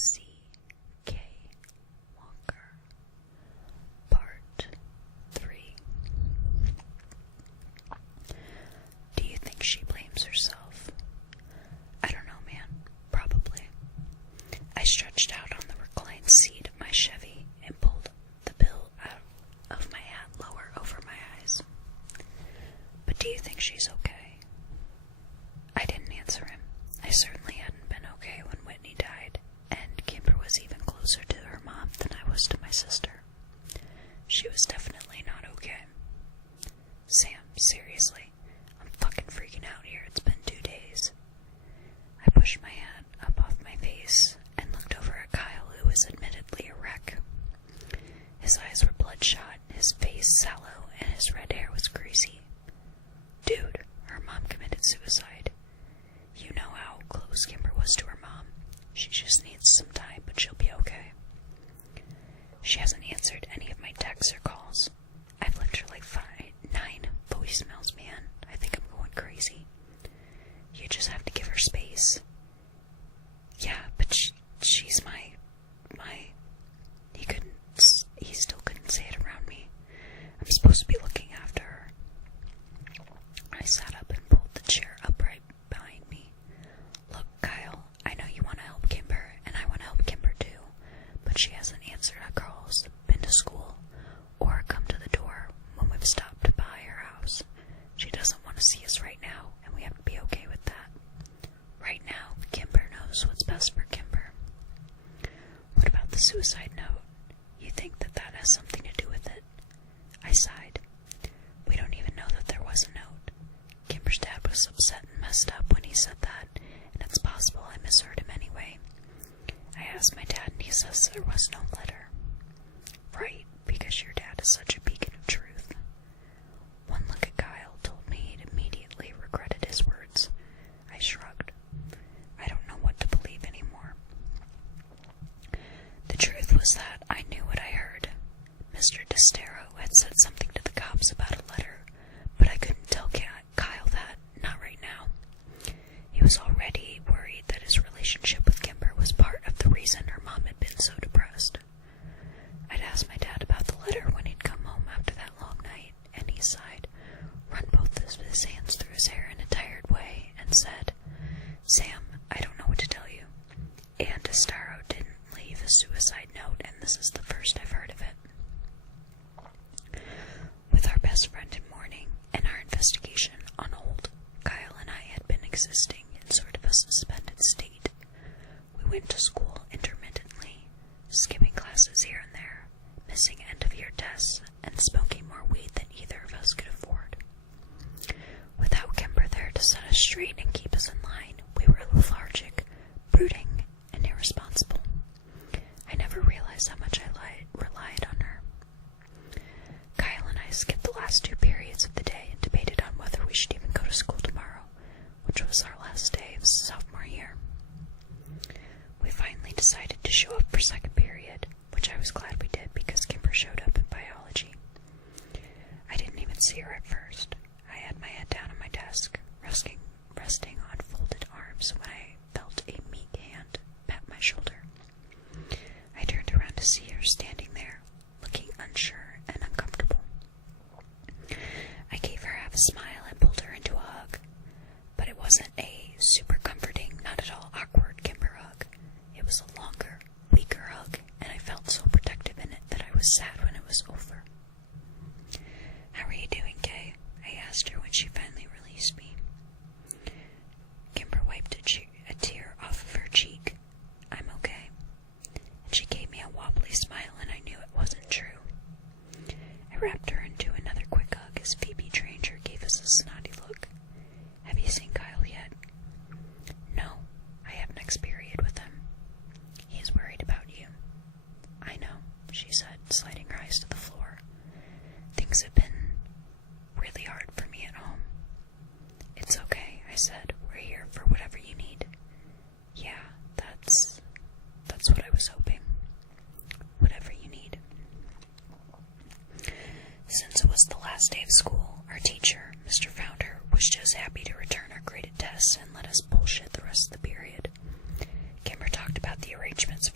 C.k.walker. Part 3. Do you think she blames herself? I don't know, man. Probably. I stretched out on the reclined seat of my Chevy and pulled the bill out of my hat lower over my eyes. But do you think she's okay? I didn't answer him. I certainly hadn't been okay when Whitney died, and Kimber was even closer to her mom than I was to my sister. She was definitely not okay. Sam, seriously, I'm fucking freaking out here. It's been 2 days. I pushed my hat up off my face and looked over at Kyle, who was admittedly a wreck. His eyes were bloodshot, his face sallow, and his red hair was greasy. Dude, her mom committed suicide. You know how close Kimber was to her mom. She just needs some time, but she'll be okay. She hasn't answered any of my texts or calls. I've left her like 9 voicemails, man. I think I'm going crazy. You just have to give her space. Yeah, but she's my... He still couldn't say it around me. I'm supposed to be looking after her. I sat up and pulled the chair upright behind me. Look, Kyle, I know you want to help Kimber, and I want to help Kimber too, but she hasn't answered our calls, been to school, or come to the door when we've stopped by her house. She doesn't want to see us right now, and we have to be okay with that. Right now, Kimber knows what's best for Kimber. What about the suicide note? You think that has something to do with it? I sighed. We don't even know that there was a note. Kimber's dad was upset and messed up when he said that, and it's possible I misheard him anyway. I asked my dad, and he says there was no letter. Right, because your dad is such a beacon of truth. One look at Kyle told me he'd immediately regretted his words. I shrugged. I don't know what to believe anymore. The truth was that I knew what I heard. Mr. Destero had said something to the cops about a letter, but I couldn't tell Kyle that, not right now. He was already worried that his relationship with Kimber was part of the reason her mom had been so depressed. I'd asked my dad about the letter when he'd come home after that long night, and he sighed, run both of his hands through his hair in a tired way, and said, Sam, I don't know what to tell you. Aunt Destero didn't leave a suicide note, and this is the first I've heard of it. With our best friend in mourning and our investigation on hold, Kyle and I had been existing in sort of a suspended state. We went to school intermittently, skipping classes here and there, missing end-of-year tests, and smoking more weed than either of us could afford. Without Kimber there to set us straight and keep us in line, we were lethargic, brooding, and irresponsible. I never realized how much I relied on her. Kyle and I skipped the last 2 periods of the day and debated on whether we should even go to school tomorrow, which was our last day of sophomore year. We finally decided to show up for second period, which I was glad we did because Kimber showed up in biology. I didn't even see her at first. I had my head down on my desk, resting on folded arms when I felt a meek hand pat my shoulder. I turned around to see her standing there, looking unsure and uncomfortable. I gave her half a smile and pulled her into a hug, but it wasn't a super comforting, not at all awkward Kimber hug. It was a longer, weaker hug, and I felt so protective in it that I was sad when it was over. How are you doing, Kay? I asked her when she finally released me. Kimber wiped a tear off of her cheek. I'm okay. And she gave me a wobbly smile, and I knew it wasn't true. I wrapped her into another quick hug as Phoebe Tranger gave us a snotty look. Have you seen Kyle yet? No, I have next period with him. He's worried about you. I know, she said, sliding her eyes to the floor. Things have been really hard for me at home. It's okay, I said. We're here for whatever you need. Yeah, that's what I was hoping. Whatever you need. Since it was the last day of school, our teacher, Mr. Founder, was just happy to return our graded tests and let us bullshit the rest of the period. Kimber talked about the arrangements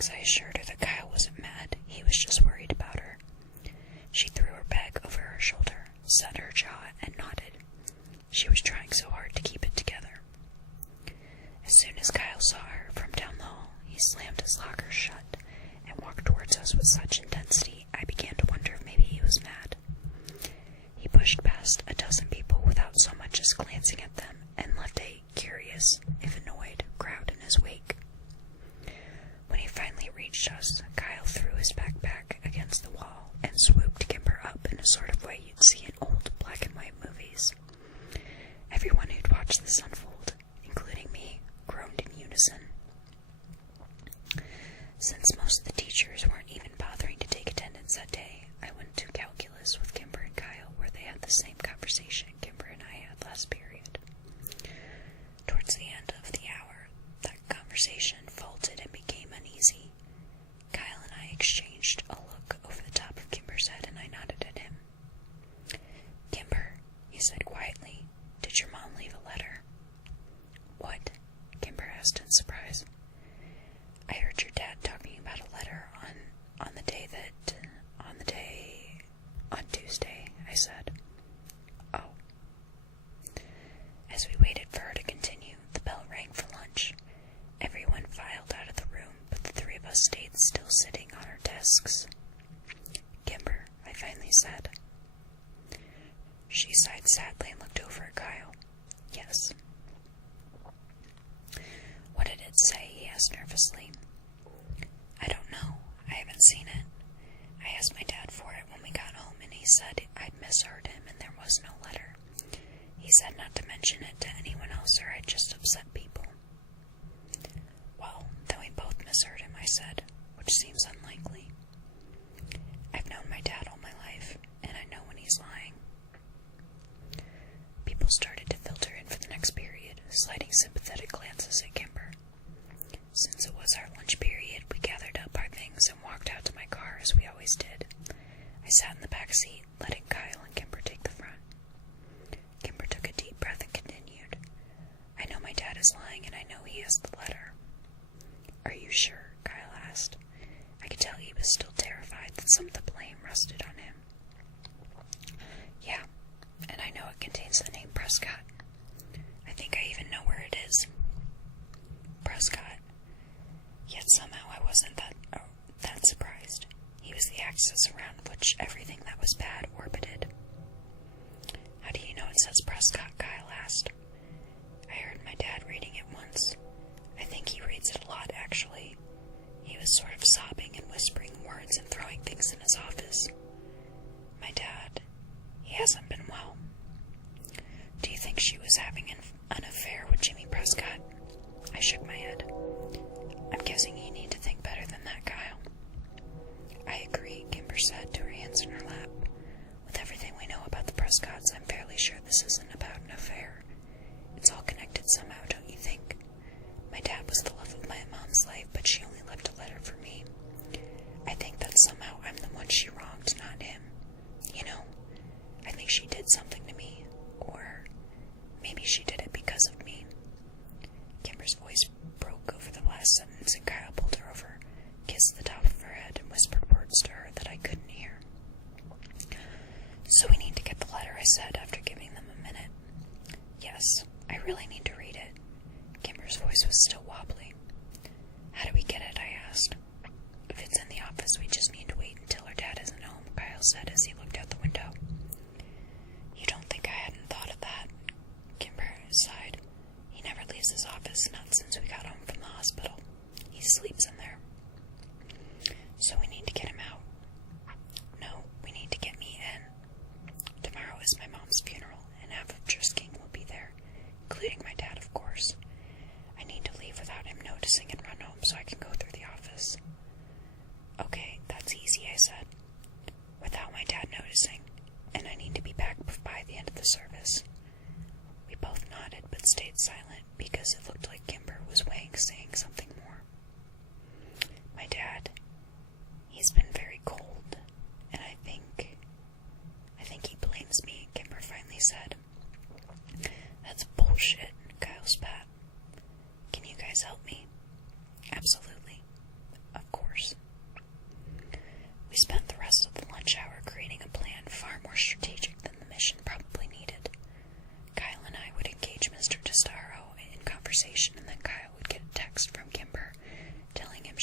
relax, I assured her that Kyle wasn't mad. He was just worried about her. She threw her bag over her shoulder, set her jaw, and nodded. She was trying so hard to keep it together. As soon as Kyle saw her from down the hall, he slammed his locker shut and walked towards us with such intensity I began to wonder if maybe he was mad. He pushed past a dozen people without so much as glancing at them and left a curious, if annoyed, crowd in his wake. When he finally reached us, Kyle threw his backpack against the wall and swooped Kimber up in a sort of way you'd see in old black and white movies. Everyone who'd watched this unfold, including me, groaned in unison. Since most of the teachers weren't even bothering to take attendance that day, I went to calculus with Kimber and Kyle, where they had the same conversation Kimber and I had last period. Towards the end of the hour, that conversation faltered and became uneasy. Kyle and I exchanged a look over the top of Kimber's head, and I nodded at him. "Kimber," he said quietly, "did your mom leave a letter?" "What?" Kimber asked in surprise. "I heard your dad talking about a letter on Tuesday," I said. "Oh." As we waited for her to continue, the bell rang for lunch. Everyone filed out of the room, but the three of us stayed still sitting on our desks. "Kimber," I finally said. She sighed sadly and looked over at Kyle. "Yes." "What did it say?" he asked nervously. "I don't know. I haven't seen it. I asked my dad for it when we got home, and he said I'd misheard him and there was no letter. He said not to mention it to anyone else or I'd just upset people." "Well, then we both misheard him," I said, "which seems unlikely. I've known my dad all my life, and I know when he's lying." People started to filter in for the next period, sliding sympathetic glances at Kimber. Since it was our lunch period, we gathered up our things and walked out to my car as we always did. I sat in the back seat, letting Kyle and Kimber take the front. Kimber took a deep breath and continued, "I know my dad is lying, and I know he has the letter." "Are you sure?" Kyle asked. I could tell he was still terrified that some of the blame rested on him. "Yeah, and I know it contains the name Prescott. I think I even know where it is." Prescott. Yet somehow I wasn't that surprised. He was the axis around which everything that was bad orbited. "How do you know it says Prescott?" Kyle asked. "I heard my dad reading it once. I think he reads it a lot, actually. He was sort of sobbing and whispering words and throwing things in his office. My dad, he hasn't been well." "Do you think she was having an affair with Jimmy Prescott?" I shook my head. "I'm guessing you need to think better than that, Kyle." "I agree," Kimber said, to her hands in her lap. "With everything we know about the Prescotts, I'm fairly sure this isn't about an affair. It's all connected somehow, don't you think? My dad was the love of my mom's life, but she only left a letter for me. I think that somehow I'm the one she wronged, not him. You know, I think she did something to me, or maybe she did it because of me." Kimber's voice broke over the last sentence, and Kyle pulled her over, kissed the top of her head, and whispered words to her that I couldn't hear. "So we need to get the letter," I said, after giving them a minute. "Yes, I really need to read it." Kimber's voice was still wobbly. "How do we get it?" I asked. "If it's in the office, we just need to wait until her dad isn't home," Kyle said as he looked out the window. "You don't think I hadn't thought of that?" Kimber sighed. "He never leaves his office, not since we got home from the hospital. He sleeps in there." "So we need to get him out." "No, we need to get me in. Tomorrow is my mom's funeral, and half of Trisking will be there, including my dad, of course. I need to leave without him noticing and run home so I can go through the office." "Okay, that's easy," I said. "Without my dad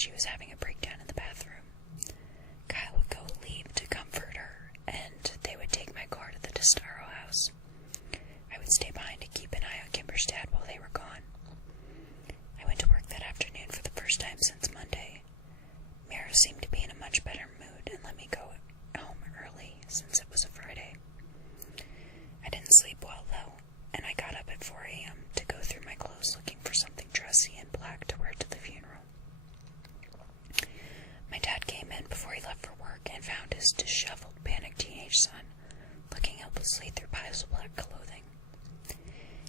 she was having a breakdown in the bathroom. Kyle would go leave to comfort her, and they would take my car to the Testaro house. I would stay behind to keep an eye on Kimber's dad while they were gone. I went to work that afternoon for the first time since Monday. Mira seemed to be in a much better mood and let me go home early since it was a Friday. I didn't sleep well, though, and I got up at 4 a.m. to go through my clothes looking for something dressy and black to wear to the funeral. My dad came in before he left for work and found his disheveled, panicked teenage son looking helplessly through piles of black clothing.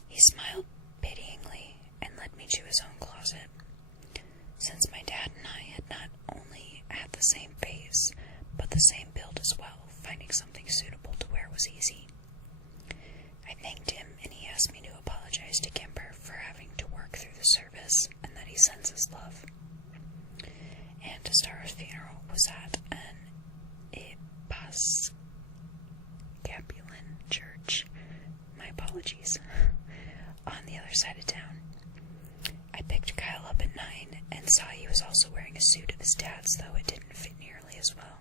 He smiled pityingly and led me to his own closet. Since my dad and I had not only had the same face, but the same build as well, finding something suitable to wear was easy. I thanked him, and he asked me to apologize to Kimber for having to work through the service, and that he sends his love. And Testaro's funeral was at an Episcopalian church, my apologies, on the other side of town. I picked Kyle up at 9 and saw he was also wearing a suit of his dad's, though it didn't fit nearly as well,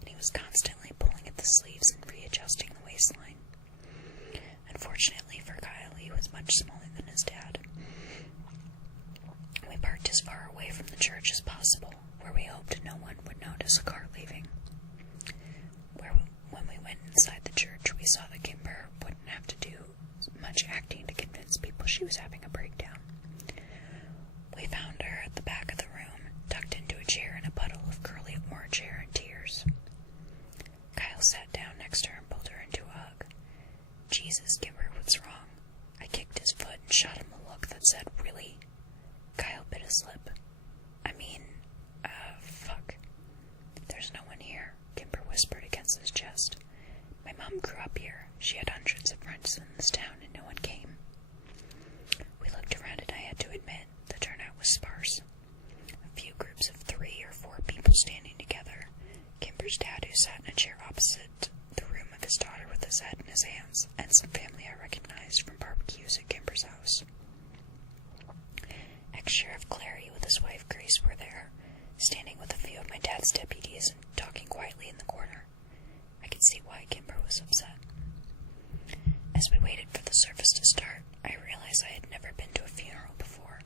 and he was constantly pulling at the sleeves and readjusting the waistline. Unfortunately for Kyle, he was much smaller than his dad. We parked as far away from the church as possible, where we hoped no one would notice a car leaving. When we went inside the church, we saw that Kimber wouldn't have to do much acting to convince people she was having a breakdown. We found her at the back of the room, tucked into a chair in a puddle of curly orange hair and tears. Kyle sat down next to her and pulled her into a hug. Jesus, Kimber, what's wrong? I kicked his foot and shot him a look that said, really? Kyle bit his lip. Fuck. There's no one here, Kimber whispered against his chest. My mom grew up here. She had hundreds of friends in this town, and no one came. We looked around, and I had to admit, the turnout was sparse. A few groups of 3 or 4 people standing together. Kimber's dad, who sat in a chair opposite the room of his daughter with his head in his hands, and some family I recognized from barbecues at Kimber's house. Ex-Sheriff Clary with his wife Grace were there, standing with a few of my dad's deputies and talking quietly in the corner. I could see why Kimber was upset. As we waited for the service to start, I realized I had never been to a funeral before.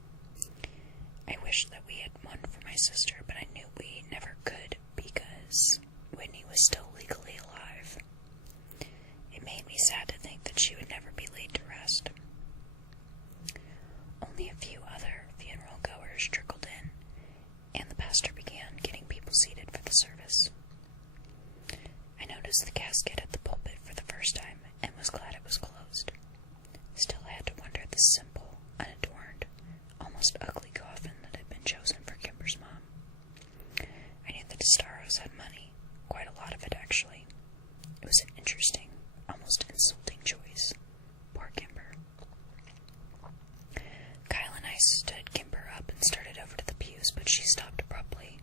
I wished that we had one for my sister, but I knew we never could because Whitney was still legally alive. It made me sad to think that she would never be laid to rest. Only a few other funeral goers trickled in, and the pastor began getting people seated for the service. I noticed the casket at the pulpit for the first time and was glad it was closed. Still, I had to wonder at the simple, unadorned, almost ugly coffin that had been chosen for Kimber's mom. I knew the Testaros had money, quite a lot of it actually. It was an interesting, almost insulting choice. Poor Kimber. Kyle and I stood Kimber up and started over to the pews, but she stopped abruptly.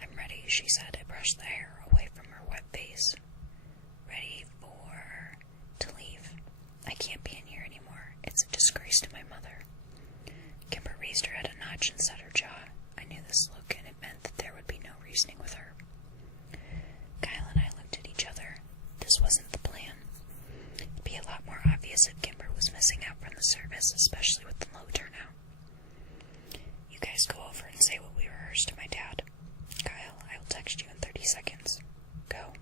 I'm ready, she said. I brushed the hair away from her wet face. Ready to leave. I can't be in here anymore. It's a disgrace to my mother. Kimber raised her head a notch and set her jaw. I knew this look, and it meant that there would be no reasoning with her. Kyle and I looked at each other. This wasn't the plan. It'd be a lot more obvious if Kimber was missing out from the service, especially with the low turnout. You guys go over and say what we rehearsed to my dad. Kyle, I will text you in 30 seconds. Go.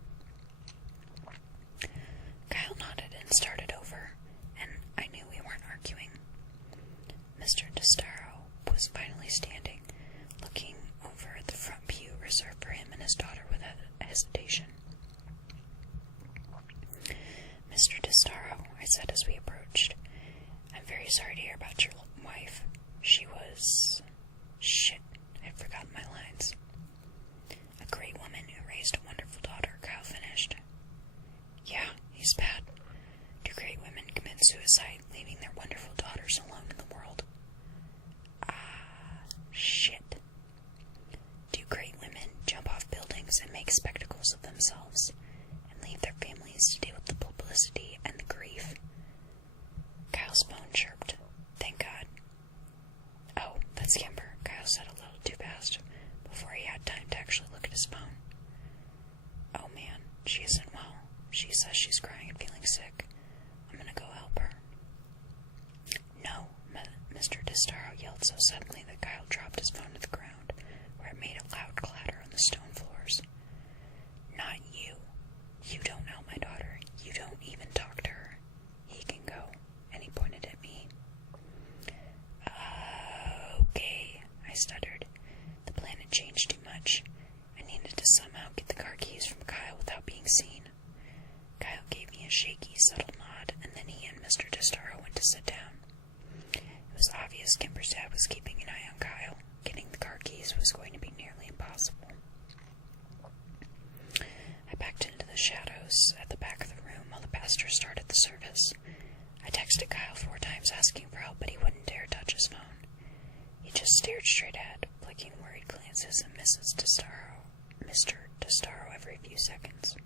Kyle nodded and started over, and I knew we weren't arguing. Mr. Testaro was finally standing, looking over at the front pew reserved for him and his daughter with hesitation. Mr. Testaro, I said as we approached, I'm very sorry to hear about your wife. She was... Shit, I'd forgotten my lines. A great woman who raised a wonderful daughter, Kyle finished. Yeah, he's bad. Do great women commit suicide, leaving their wonderful daughters alone in the world? Shit. Do great women jump off buildings and make spectacles of themselves, and leave their families to deal with the publicity and the grief? Kyle's phone chirped. Thank God. Oh, that's Kimber, Kyle said a little too fast. Mrs. and Mr. Testaro every few seconds.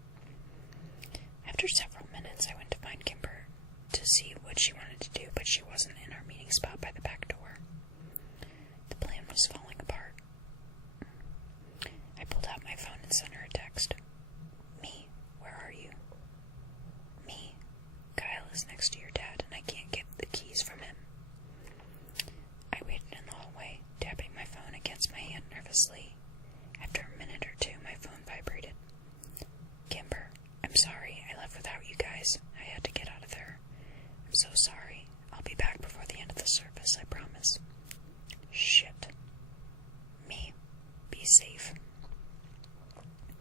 After several minutes, I went to find Kimber to see what she wanted to do, but she wasn't in our meeting spot by the back door. The plan was falling apart. I pulled out my phone and sent her a text. Me, where are you? Me, Kyle is next to your dad and I can't get the keys from him. I waited in the hallway, tapping my phone against my hand nervously. After a minute or two, my phone vibrated. Kimber, I'm sorry I left without you guys. I had to get out of there. I'm so sorry. I'll be back before the end of the service, I promise. Shit. Me, be safe.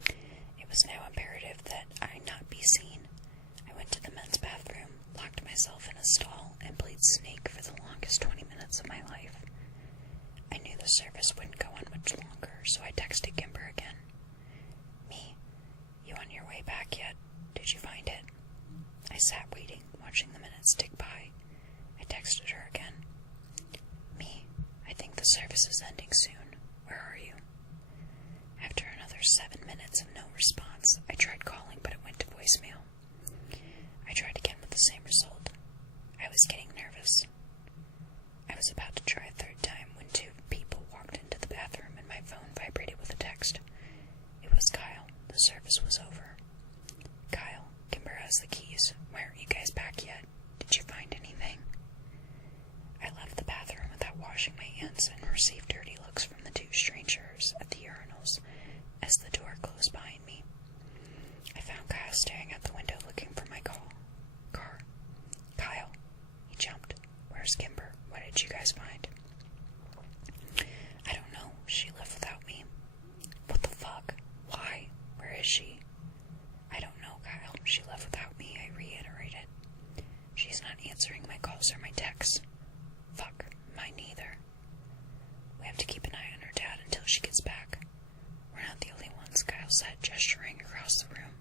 It was now imperative that I not be seen. I went to the men's bathroom, locked myself in a stall, and played Snake for the longest 20 minutes of my life. I knew the service wouldn't go on much longer, so I texted Kimber again. Me, you on your way back yet? Did you find it? I sat waiting, watching the minutes tick by. I texted her again. Me, I think the service is ending soon. Where are you? After another 7 minutes of no response, I tried calling, but it went to voicemail. I tried again with the same result. I was getting nervous. I was about to try a third time when 2 people walked into the bathroom and my phone vibrated with a text. It was Kyle. The service was over. Kyle, Kimber has the keys. Why aren't you guys back yet? Did you find anything? I left the bathroom without washing my hands and received dirty looks from the 2 strangers at the urinals as the door closed behind me. I found Kyle staring out the window looking for my car. Kyle. He jumped. Where's Kimber? What did you guys find? I don't know. She left without me. What the fuck? Why? Where is she? I don't know, Kyle. She left without me, I reiterated. She's not answering my calls or my texts. Fuck. Mine neither. We have to keep an eye on her dad until she gets back. We're not the only ones, Kyle said, gesturing across the room.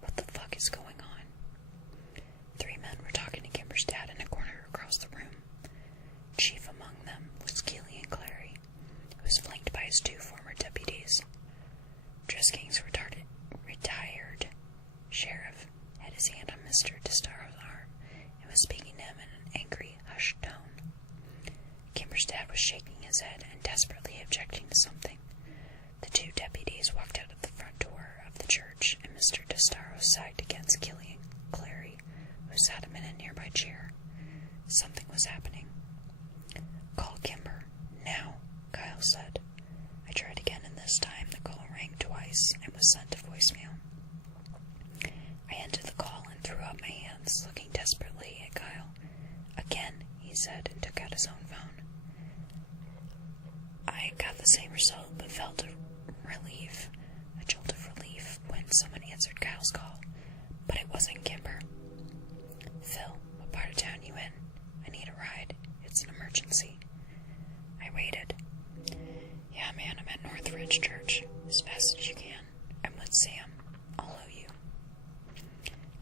What the fuck is going on? 3 men were talking to Kimber's dad in a corner across the room. Chief among them was Killian Clary, who was flanked by his 2 former deputies. Dresking's retired sheriff had his hand on Mr. Testaro's arm and was speaking to him in an angry, hushed tone. Kimber's dad was shaking his head and desperately objecting to something. The 2 deputies walked out of the front door of the church, and Mr. Testaro sagged against Killian Clary, who sat him in a nearby chair. Something was happening. Call Kimber. Now, Kyle said. I tried again, and this time the call rang twice and was sent to voicemail. I ended the call and threw up my hands, looking desperately at Kyle. Again, he said, and took out his own phone. I got the same result, but felt a jolt of relief, when someone answered Kyle's call. But it wasn't Kimber. Phil, what part of town you in? I need a ride. It's an emergency. I waited. Yeah, man, I'm at Northridge Church. As fast as you can. I'm with Sam. I'll owe you.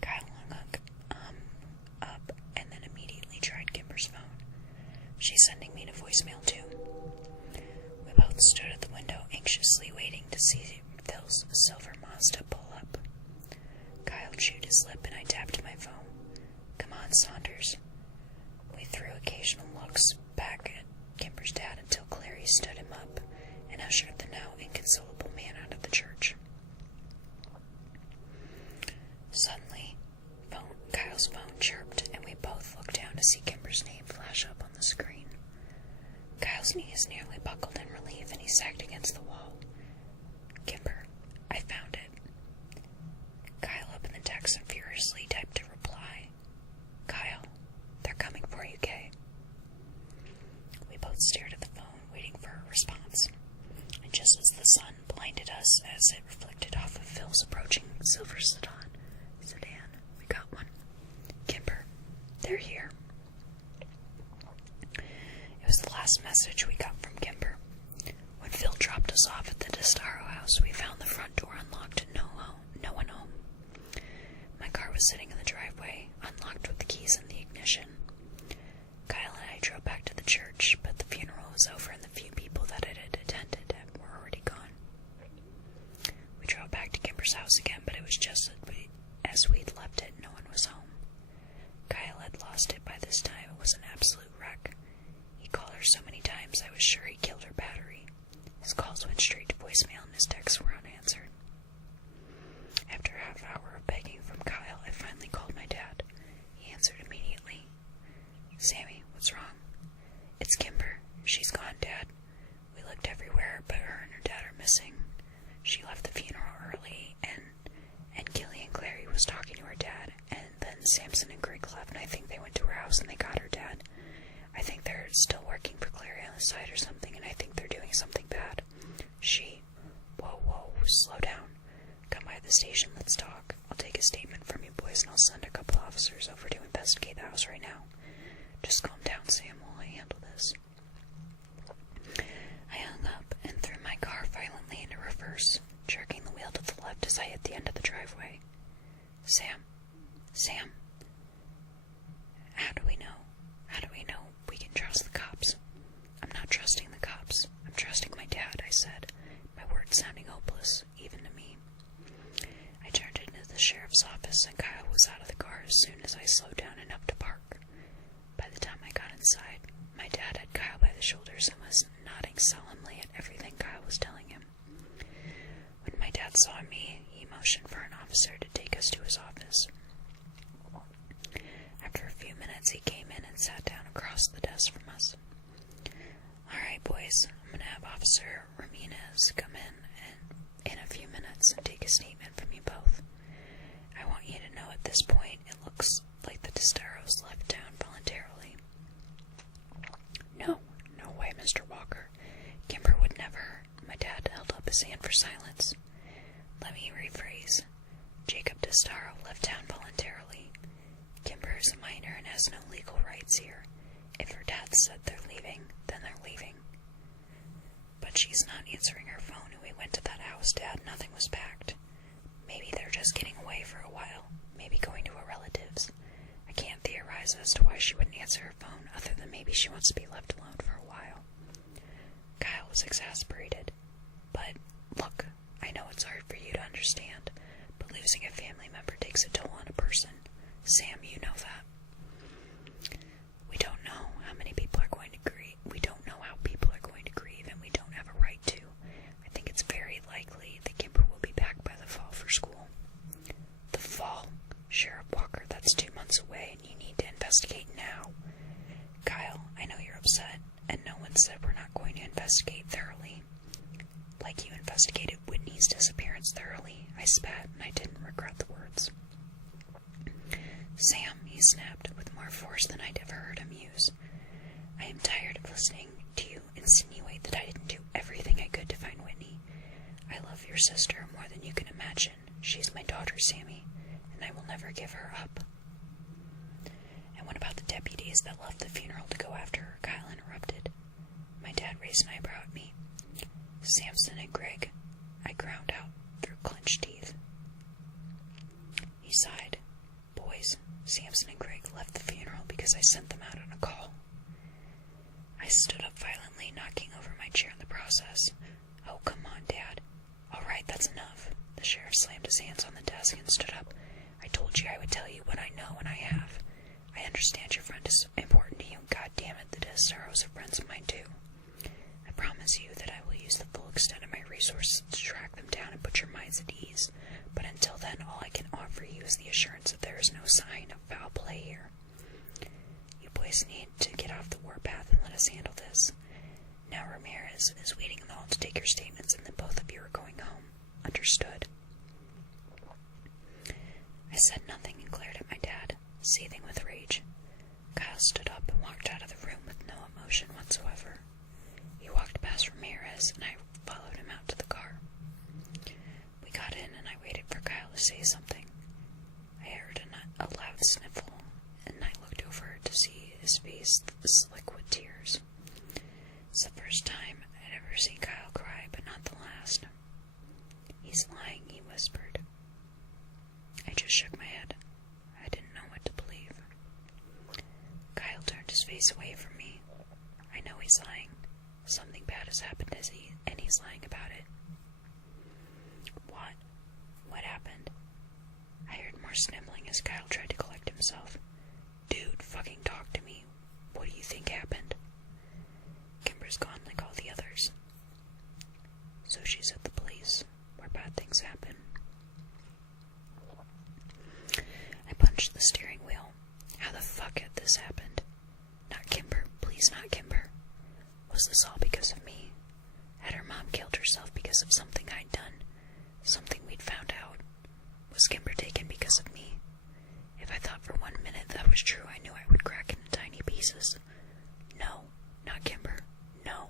Kyle hung up and then immediately tried Kimber's phone. She's sending me to voicemail too. We both stood at the window, anxiously waiting to see Phil's silver Mazda pull up. Kyle chewed his lip and I tapped my phone. Come on, Saunders. We threw occasional looks back at Kimber's dad until Clary stood him up and ushered the now inconsolable man out of the church. Suddenly, Kyle's phone chirped, and we both looked down to see Kimber's name flash up on the screen. Kyle's knees nearly buckled in relief, and he sagged against the wall. Kimber, I found it. Kyle opened the text and furiously typed a reply. Kyle, they're coming for you, Kay. We both stared at the phone, waiting for a response. And just as the sun blinded us as it reflected off of Phil's approaching silver sedan, we got one. Kimber, they're here. It was the last message we got from Kimber. When Phil dropped us off at the Testaro house, we found the front door unlocked and no one home. My car was sitting in the driveway, unlocked with the keys in the ignition. Kyle and I drove back to the church, but the funeral was over and the few people that it had attended were already gone. Kimber's house again, but it was just as we'd left it. No one was home. Kyle had lost it by this time. It was an absolute wreck. He called her so many times I was sure he killed her battery. His calls went straight to voicemail and his texts were unanswered. After a half hour of begging from Kyle, I finally called my dad. He answered immediately. "Sammy, what's wrong?" "It's Kimber. She's gone, Dad. We looked everywhere, but her and her dad are missing. She left the funeral early, and Gilly and Clary was talking to her dad, and then Samson and Greg left, and I think they went to her house and they got her dad. I think they're still working for Clary on the side or something, and I think they're doing something bad. Whoa, slow down. Come by the station, let's talk. I'll take a statement from you boys, and I'll send a couple officers over to investigate the house right now. Just calm down, Sam, while I handle this." I hung up and threw my car violently into reverse, jerking the wheel to the left as I hit the end of the driveway. Sam, how do we know we can trust the cops?" "I'm not trusting the cops. I'm trusting my dad," I said, my words sounding hopeless, even to me. I turned into the sheriff's office, and Kyle was out of the car as soon as I slowed down enough to park. By the time I got inside, my dad had Kyle by the shoulders and was nodding solemnly at everything Kyle was telling him. When my dad saw me, he motioned for an officer to take us to his office. After a few minutes, he came in and sat down across the desk from us. "All right, boys, I'm going to have Officer Ramirez come in a few minutes and take a statement from you both. I want you to know at this point it looks like the Testaros left town voluntarily." No way, Mr. Walker. Kimber would never." My dad held up his hand for silence. "Let me rephrase. Jacob Testaro left town voluntarily. Kimber is a minor and has no legal rights here. If her dad said they're leaving, then they're leaving." "But she's not answering her phone, and we went to that house, Dad. Nothing was packed. Maybe they're just getting away for a while, maybe going to a relative's. I can't theorize as to why she wouldn't answer her phone, other than maybe she wants to be left alone for a while." Kyle was exasperated. "But, look, I know it's hard for you to understand, but losing a family member takes a toll on a person. Sam, you know that. We don't know how many people are going to grieve. We don't know how people are going to grieve, and we don't have a right to. I think it's very likely that Kimber will be back by the fall for school." "The fall? Sheriff Walker, that's 2 months away, and you need to investigate now." "Kyle, I know you're upset, and no one said we're not going to investigate thoroughly. Like you investigated Whitney's disappearance thoroughly." I spat, and I didn't regret the words. "Sam," he snapped, with more force than I'd ever heard him use, "I am tired of listening to you insinuate that I didn't do everything I could to find Whitney. I love your sister more than you can imagine. She's my daughter, Sammy, and I will never give her up." "And what about the deputies that left the funeral to go after her?" Kyle interrupted. My dad raised an eyebrow at me. "Samson and Greg," I ground out through clenched teeth. He sighed. "Boys, Samson and Greg left the funeral because I sent them out on a call." I stood up violently, knocking over my chair in the process. "Oh, come on, Dad. All right, that's enough." The sheriff slammed his hands on the desk and stood up. "I told you I would tell you what I know, and I have. I understand your friend is important to you, and God damn it, the Testaros are friends of mine too. I promise you that I will use the full extent of my resources to track them down and put your minds at ease, but until then all I can offer you is the assurance that there is no sign of foul play here. You boys need to get off the warpath and let us handle this. Now Ramirez is waiting in the hall to take your statements, and then both of you are going home. Understood?" I said nothing and glared at my dad, seething with rage. Kyle stood up and walked out of the room with no emotion whatsoever. He walked past Ramirez, and I followed him out to the car. We got in, and I waited for Kyle to say something. I heard a loud sniffle, and I looked over to see his face slick with tears. It's the first time I'd ever seen Kyle cry, but not the last. "He's lying," he whispered. I just shook my head. I didn't know what to believe. Kyle turned his face away from me. "I know he's lying. Something bad has happened, and he's lying about it." What more sniffling as Kyle tried to collect himself. Dude, fucking talk to me. What do you think happened? Kimber's gone like all the others. So she's at the place where bad things happen. I punched the steering wheel. How the fuck had this happened? Not Kimber. Please not Kimber. Was this all because of me? Had her mom killed herself because of something I'd done? Something we'd found out? Was Kimber taken because of me? If I thought for 1 minute that was true, I knew I would crack into tiny pieces. No, not Kimber. No.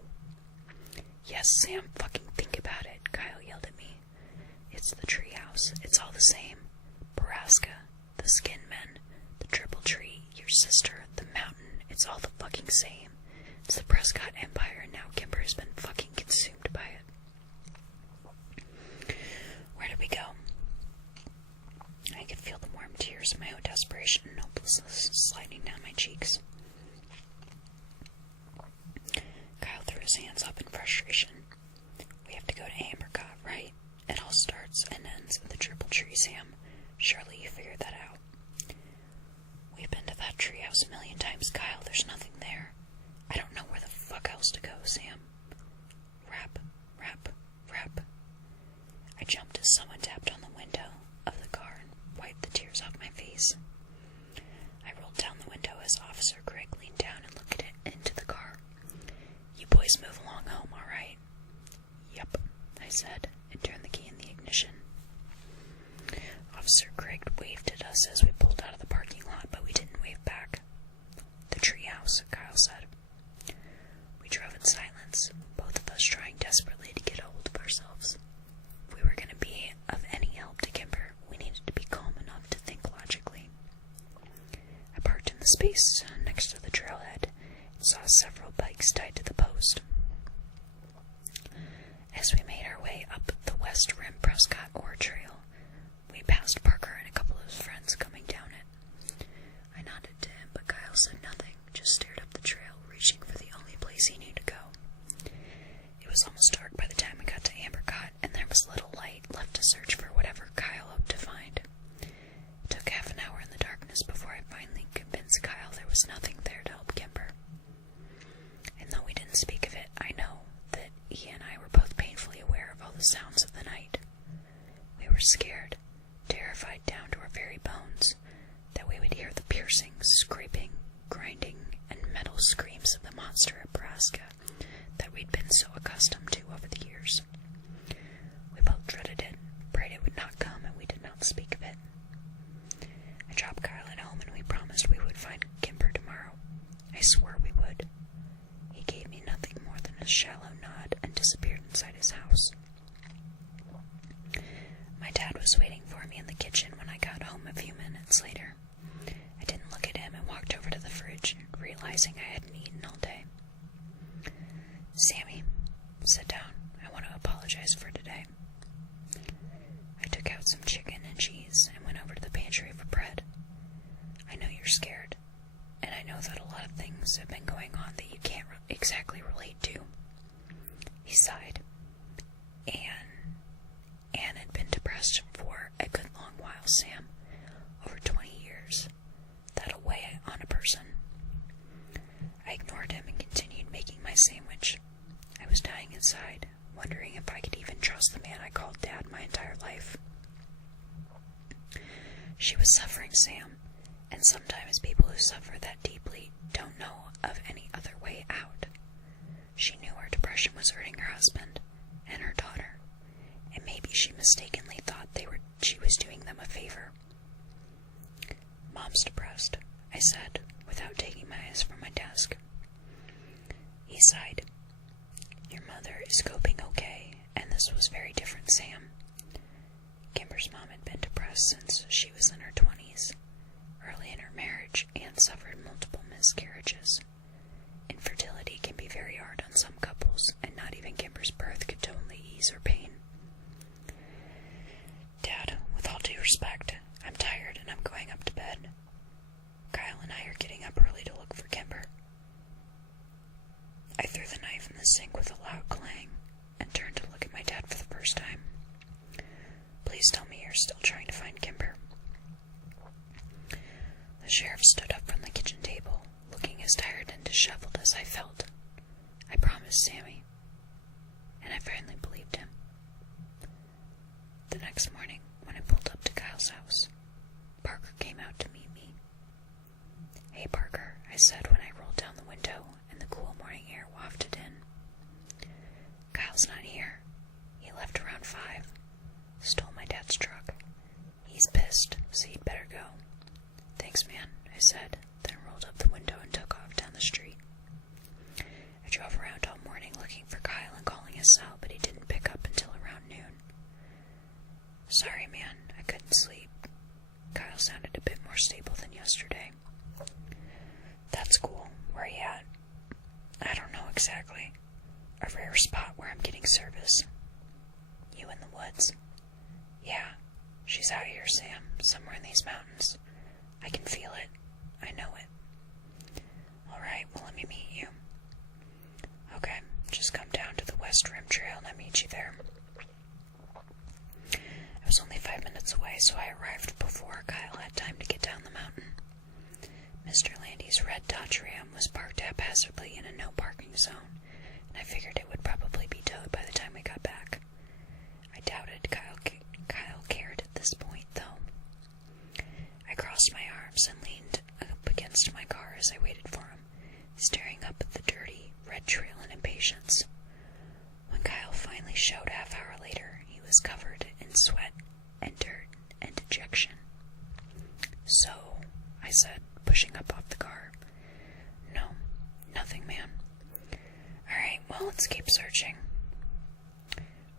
Yes, Sam, fucking think about it, Kyle yelled at me. It's the treehouse. It's all the same. Borrasca, the skin men, the triple tree, your sister, the mountain. It's all the fucking same. It's the Prescott Empire, and now Kimber has been fucking consumed by it. Where did we go? I could feel the warm tears of my own desperation and hopelessness sliding down my cheeks. Kyle threw his hands up in frustration. We have to go to Ambercott, right? It all starts and ends at the triple tree, Sam. Surely you figured that out. We've been to that treehouse 1,000,000 times, Kyle. There's nothing there. I don't know where the fuck else to go, Sam. Rap, rap, rap. I jumped as someone tapped on the window of the car and wiped the tears off my face. I rolled down the window as Officer Greg leaned down and looked into the car. You boys move along home, all right? Yep, I said, and turned the key in the ignition. Officer Greg waved at us as we pulled out of the parking lot, but we didn't wave back. The treehouse, Kyle said. We drove in silence, both of us trying desperately to get a hold of ourselves. If we were going to be of any help to Kimber, we needed to be calm enough to think logically. I parked in the space next to the trailhead and saw several bikes tied to the post. As we made our way up the West Rim Prescott Ore Trail, we passed Parker and a couple of his friends coming down it. I nodded to him, but Kyle said nothing, just stared up the trail, reaching for the only place he knew to go. It was almost dark by the time we got to Ambercott, and there was little light left to search for whatever Kyle hoped to find. It took half an hour in the darkness before I finally convinced Kyle there was nothing there to help Kimber. And though we didn't speak of it, I know that he and I were both painfully aware of all the sounds of the night. We were scared, terrified down to our very bones, that we would hear the piercing, scraping, grinding, and metal screams of the monster at Borrasca that we'd been so accustomed to over the years. We both dreaded it, prayed it would not come, and we did not speak of it. I dropped Kyle at home, and we promised we would find Kimber tomorrow. I swore we would. He gave me nothing more than a shallow nod and disappeared inside his house. My dad was waiting for me in the kitchen when I got home a few minutes later. I didn't look at him and walked over to the fridge, realizing I hadn't eaten all day. Sammy, sit down. I want to apologize for today. I took out some chicken and cheese and went over to the pantry for bread. I know you're scared, and I know that a lot of things have been going on that you can't exactly relate to. He sighed. Anne had been depressed for a good long while, Sam. Over 20 years. That'll weigh on a person. I ignored him and continued making my sandwich. I was dying inside, wondering if I could even trust the man I called Dad my entire life. She was suffering, Sam, and sometimes people who suffer that deeply don't know of any other way out. She knew her depression was hurting her husband and her daughter, and maybe she mistakenly thought she was doing them a favor. Mom's depressed, I said, without taking my eyes from my desk. He sighed. Your mother is coping okay, and this was very different, Sam. Kimber's mom had been depressed since she was in her 20s. Early in her marriage, Anne suffered multiple miscarriages. Infertility can be very hard on some couples, and not even Kimber's birth could totally ease her pain. Dad, with all due respect, I'm tired and I'm going up to bed. Kyle and I are getting up early to look for Kimber. I threw the knife in the sink with a loud clang and turned to look at my dad for the first time. Please tell me you're still trying to find Kimber. The next morning, when I pulled up to Kyle's house, Parker came out to meet me. "Hey, Parker," I said when I rolled down the window and the cool morning air wafted in. "Kyle's not here. He left around 5. Stole my dad's truck. He's pissed, so you'd better go." "Thanks, man," I said, then rolled up the window and took off down the street. I drove around all morning looking for Kyle and calling his cell, but he didn't pick up until around noon. "Sorry, man, I couldn't sleep." Kyle sounded a bit more stable than yesterday. "That's cool. Where you at?" "I don't know exactly. A rare spot where I'm getting service." "You in the woods?" "Yeah. She's out here, Sam, somewhere in these mountains. I can feel it. I know it." "All right, well, let me meet you." "Okay, just come down to the West Rim Trail and I'll meet you there." I was only 5 minutes away, so I arrived before Kyle had time to get down the mountain. Mr. Landy's red Dodge Ram was parked haphazardly in a no-parking zone, and I figured it would probably be towed by the time we got back. I doubted Kyle cared at this point, though. I crossed my arms and leaned up against my car as I waited for him, staring up at the dirty, red trail in impatience. When Kyle finally showed a half-hour later, he was covered in sweat and dirt and dejection. "So," I said, pushing up off the car. "No, nothing, man." "All right, well, let's keep searching."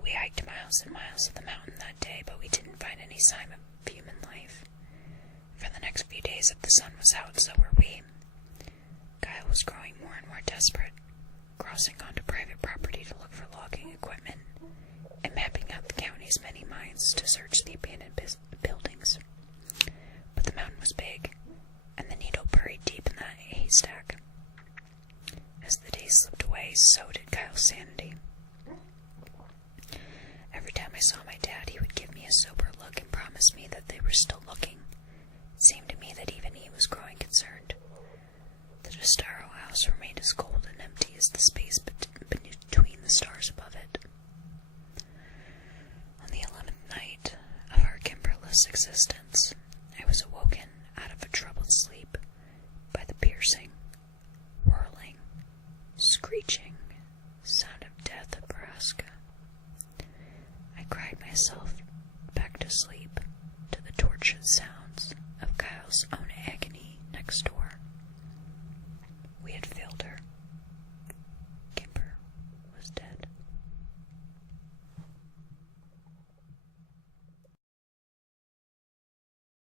We hiked miles and miles of the mountain that day, but we didn't find any sign of human life. For the next few days, if the sun was out, so were we. Kyle was growing more and more desperate, crossing onto private property to look for logging equipment, and mapping out the county's many mines to search the abandoned buildings. But the mountain was big, and the needle buried deep in that haystack. As the days slipped away, so did Kyle's sanity. Every time I saw my dad, he would give me a sober look and promise me that they were still looking. It seemed to me that even he was growing concerned. The Tostaro house remained as cold and empty as the space between the stars above it. On the 11th night of our Kimberless existence, I was awoken out of a troubled sleep by the piercing, whirling, screeching sound of death of Borrasca. I cried myself back to sleep to the tortured sounds of Kyle's own agony next door.